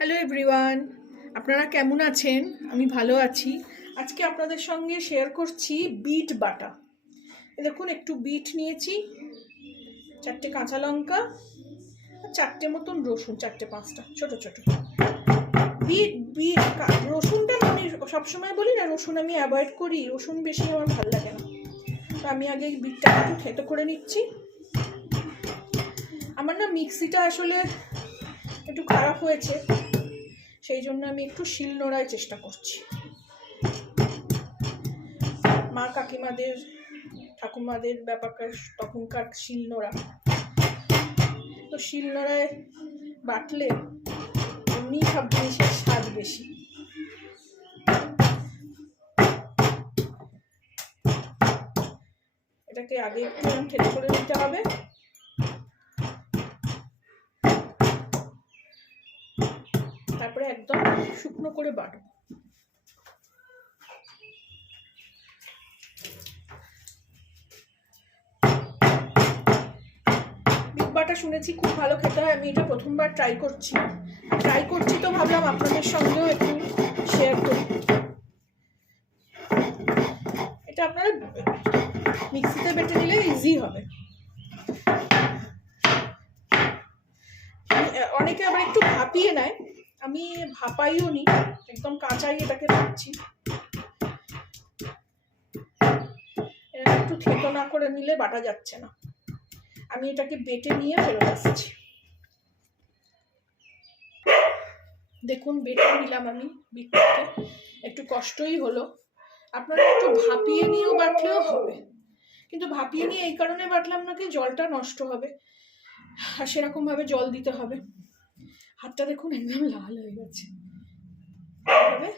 Hello everyone, আপনারা কেমন আছেন? আমি ভালো আছি। আজকে আপনাদের সঙ্গে শেয়ার করছি বিট বাটা। দেখুন, একটু বিট নিয়েছি, 4টে কাঁচা লঙ্কা, 4টে মতন রসুন, 4-5টা ছোট ছোট। বিট বিট রসুনটা আমি সবসময় বলি না, রসুন আমি অ্যাভয়েড করি, রসুন বেশি আমার ভালো লাগে না। তো আমি আগে বিটটা একটু থেতো করে নিচ্ছি। আমার না মিক্সিটা আসলে একটু খারাপ হয়েছে, সেই জন্য আমি একটু শিলনোড়ায় চেষ্টা করছি। মা কাকিমাদের ঠাকুমাদের ব্যাপারকার তখনকার শিলনোড়া, তো শিলনোড়ায় বাটলে এমনি সব জিনিসের স্বাদ বেশি। এটাকে আগে একটু থেতো করে নিতে হবে, তারপরে একদম শুকনো করে বাটবো। বিট বাটা শুনেছি খুব ভালো খেতে হয়, আমি এটা প্রথমবার ট্রাই করছি তো ভাবলাম আপনাদের সঙ্গেও একটু শেয়ার করি। এটা আপনারা মিক্সিতে বেটে নিলে ইজি হবে। অনেকে আবার একটু ভাপিয়ে নেয়, আমি ভাপাইও নি, একদম কাঁচাই এটাকে বাটছি। এটা একটু থেতো না করে নিলে বাটা যাচ্ছে না। আমি এটাকে বেটে নিয়ে ফেরত আসছি। দেখুন, বেটে নিলাম আমি বিটটাকে, একটু কষ্টই হলো। আপনারা একটু ভাপিয়ে নিয়েও বাটলেও হবে, কিন্তু ভাপিয়ে নিয়ে এই কারণে বাটলাম না কি, জলটা নষ্ট হবে, আর সেরকম ভাবে জল দিতে হবে। হাতটা দেখুন একদম লাল হয়ে গেছে। এইভাবে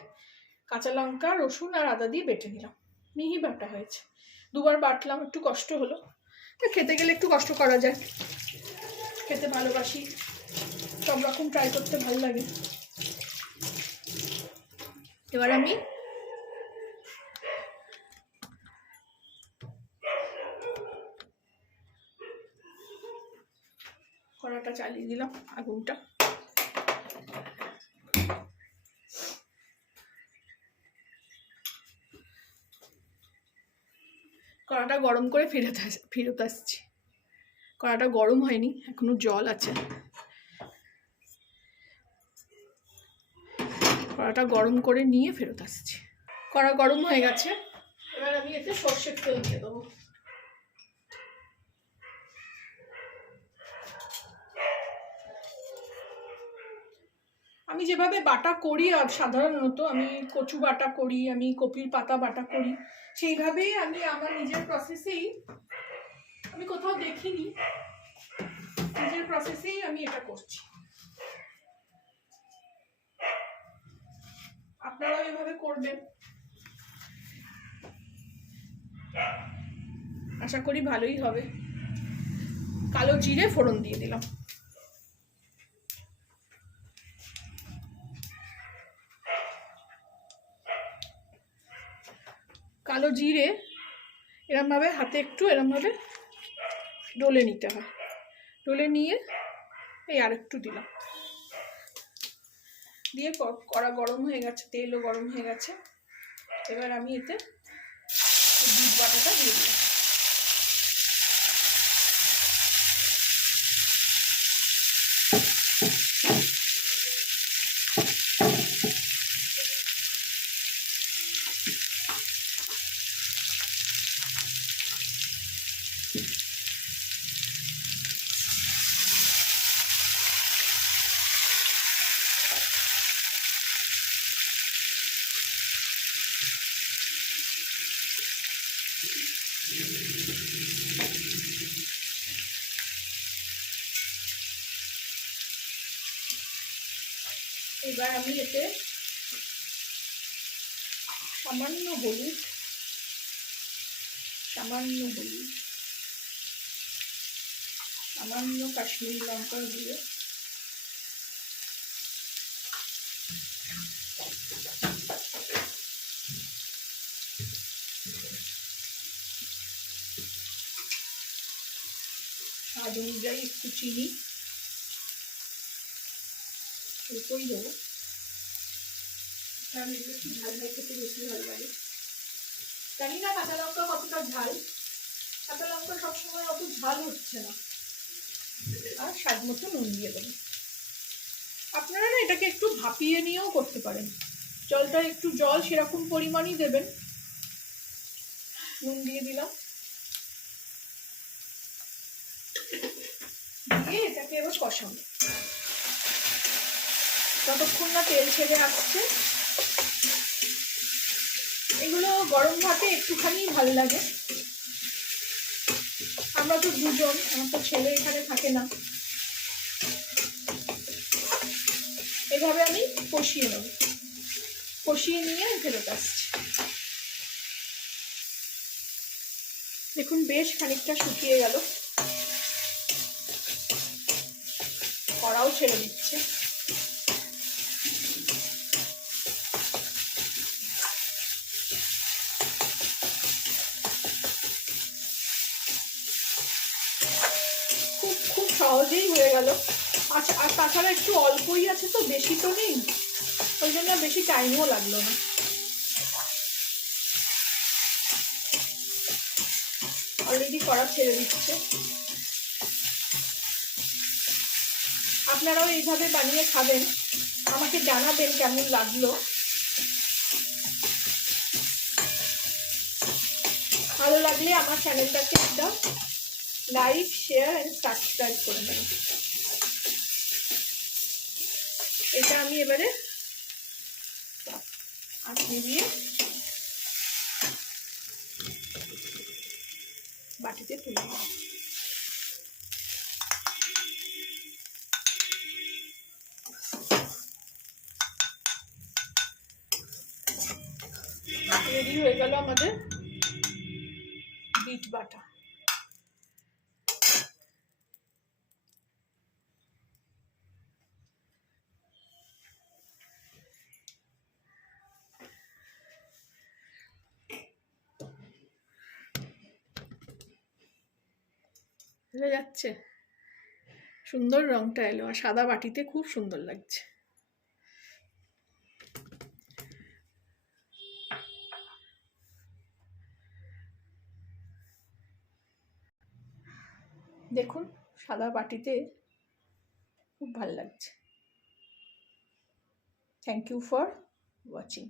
কাঁচা লঙ্কা, রসুন আর আদা দিয়ে বেটে নিলাম, মিহি বাটা হয়েছে। দুবার বাটলাম, একটু কষ্ট হলো, খেতে গেলে একটু কষ্ট করা যায়। খেতে ভালোবাসি, সব রকম ট্রাই করতে ভালো লাগে। এবার আমি কড়াটা চালিয়ে দিলাম, আগুনটা। কড়াটা গরম করে ফেরত আসছি। কড়াটা গরম হয়নি, এখনো জল আছে। কড়াটা গরম করে নিয়ে ফেরত আসছি। কড়া গরম হয়ে গেছে, এবার আমি এতে সর্ষের তেল দিয়ে দেবো। আমি যেভাবে বাটা করি, আর সাধারণত আমি কচু বাটা করি, আমি কপির পাতা বাটা করি, সেইভাবেই আমি আমার নিজের প্রসেসেই, আমি কোথাও দেখিনি, নিজের প্রসেসেই আমি এটা করছি। আপনারাও এভাবে করবেন, আশা করি ভালোই হবে। কালো জিরে ফোড়ন দিয়ে দিলাম। কালো জিরে এরমভাবে হাতে একটু এরমভাবে ডলে নিতে হয়, ডলে নিয়ে এই আরেকটু দিলাম, দিয়ে কড়া গরম হয়ে গেছে, তেলও গরম হয়ে গেছে। এবার আমি এতে বিট বাটাটা দিয়ে দিলাম। এবার আমি এতে সামান্য হলুদ, সামান্য কাশ্মীরি লঙ্কা দিয়ে স্বাদ অনুযায়ী একটু চিনি, দুটোই দেবো, কারণ এগুলো একটু ঝাল ঝাল খেতে বেশি ভালো লাগে। জানি না কাঁচা লঙ্কা কতটা ঝাল, কাঁচা লঙ্কা সবসময় অত ঝাল হচ্ছে না। আর স্বাদ মতো নুন দিয়ে দেবো। আপনারা না এটাকে একটু ভাপিয়ে নিয়েও করতে পারেন, জলটা একটু জল সেরকম পরিমাণই দেবেন। নুন দিয়ে দিলাম, দিয়ে এটাকে এবার কষাবো ততক্ষণ না তেল ছেড়ে আসছে। এগুলো গরম ভাতে একটুখানি ভালো লাগে। আমরা তো দুজন, আমার তো ছেলে এখানে থাকে না। এভাবে আমি কষিয়ে নেব, কষিয়ে নিয়ে ফেরত আসছি। দেখুন বেশ খানিকটা শুকিয়ে গেল, কড়াও ছেড়ে দিচ্ছে। খুব খুব সহজেই হয়ে গেল। আচ্ছা, আর তাছাড়া একটু অল্পই আছে তো, বেশি তো নেই, ওই জন্য বেশি টাইমও লাগলো না। অলরেডি কড়া ছেড়ে দিচ্ছে। আপনারাও এইভাবে বানিয়ে খাবেন, আমাকে জানাবেন কেমন লাগলো। ভালো লাগলে আমার চ্যানেলটাকে একটা লাইক, শেয়ার অ্যান্ড সাবস্ক্রাইব করে নেবেন। এটা আমি এবারে আপনি দিয়ে বাটিতে তুলে নেব। রেডি হয়ে গেল আমাদের বিট বাটা। বোঝা যাচ্ছে? সুন্দর রংটা এলো, আর সাদা বাটিতে খুব সুন্দর লাগছে। দেখুন সাদা বাটিতে খুব ভালো লাগছে। Thank you for watching.